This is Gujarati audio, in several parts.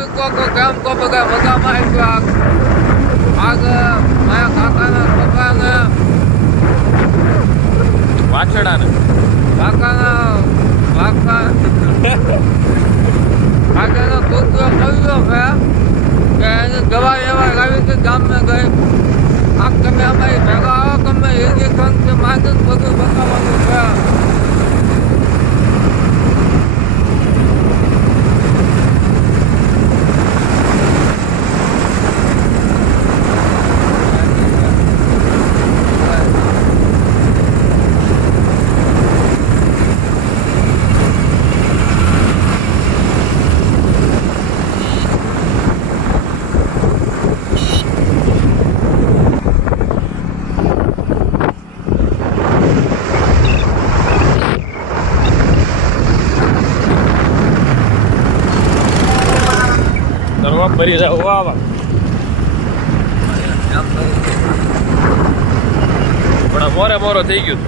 મૂકો કે કેમ કો બધા મજામાં આવ્યા આગ મારા કાકાના છોકરાને વાછડાને કાકાના છોકરો કહ્યું છે કે એને દવા લેવા લાવી કે ગામમાં ગઈ આમ તમે અમારી ભેગા આવો તમે ઇન્જેક્શન કે માથું બધું બતાવવાનું છે. ભરી જાય વાહ વાહ પણ મોરે મોરો થઈ ગયું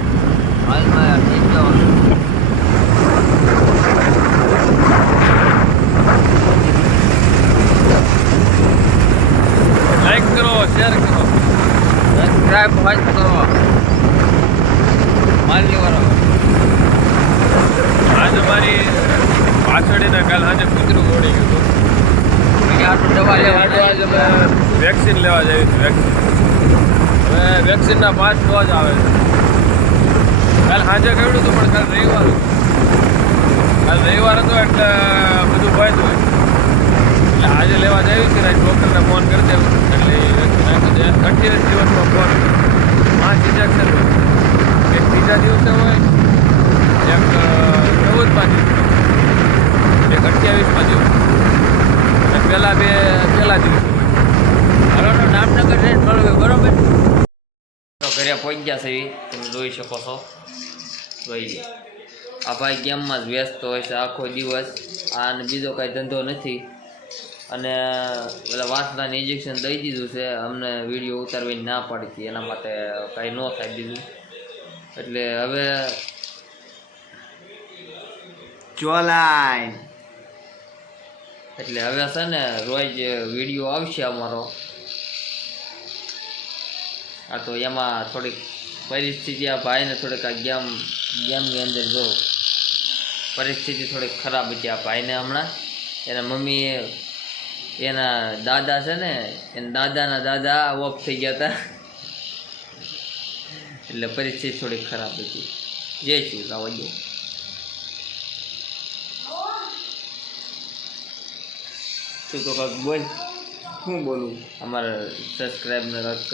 લાઈક કરો શેર કરો સબસ્ક્રાઇબ હોય કરો મારી વાળો આજે મારી પાછળીને કાલ આજે કૂતરું દોડી ગયું દવા લેવા વેક્સિન લેવા જઈ વેક્સિન હવે વેક્સિનના 5 ડોઝ આવે છે. કાલ સાંજે કહ્યું હતું પણ કાલ રવિવાર હતો એટલે બધું બંધ હોય એટલે આજે લેવા જઈએ છીએ ને ડૉક્ટરને ફોન કરી દેવું એટલે એ વેક્સિન આપી દે. 28 દિવસનો ફોન 5 ઇન્જેક્શન હોય એક બીજા દિવસે હોય એક 14મા દિવસે એક 28મા દિવસે પેલા દિવસ હરોનો જામનગર ટ્રેન મળ્યું બરોબર તો ઘરે પહોંચી ગયા છે તમે જોઈ શકો છો. ભાઈ આ ભાઈ ગેમમાં જ વ્યસ્ત હોય છે આખો દિવસ અને બીજો કાંઈ ધંધો નથી અને પેલા વાસનાને ઇન્જેક્શન દઈ દીધું છે. અમને વિડીયો ઉતારવાની ના પાડી હતી એના માટે કાંઈ ન થાય દીધું એટલે હવે ચોલાઈ એટલે હવે છે ને રોજ વિડીયો આવશે અમારો. આ તો એમાં થોડીક પરિસ્થિતિ આ ભાઈને થોડીક આ ગેમની અંદર જો પરિસ્થિતિ થોડીક ખરાબ હતી આ ભાઈને હમણાં. એના મમ્મી એના દાદા છે ને એના દાદાના દાદા ઓફ થઈ ગયા હતા એટલે પરિસ્થિતિ થોડીક ખરાબ હતી. જય શ્રી રાવજો. તું તો કાંક બોલ. શું બોલું અમારા સબસ્ક્રાઈબને કાંક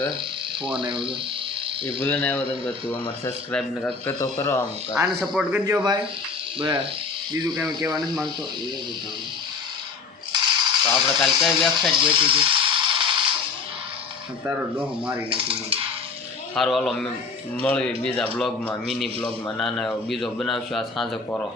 ફોન આવ્યો એ ભૂલે ને આવ્યો તમે તું અમારા સબસ્ક્રાઈબને કાંક તો કરો આમ આને સપોર્ટ કરજો ભાઈ બસ બીજું કંઈ કહેવા નથી માંગતો. તો આપણે કાલે કઈ વેબસાઇટ બેઠી હતી તારો ડોહ મારી નાખી મને. સારું હાલો મળીએ બીજા બ્લોગમાં મિની બ્લોગમાં નાના એવો બીજો બનાવશું આ સાંજે કરો.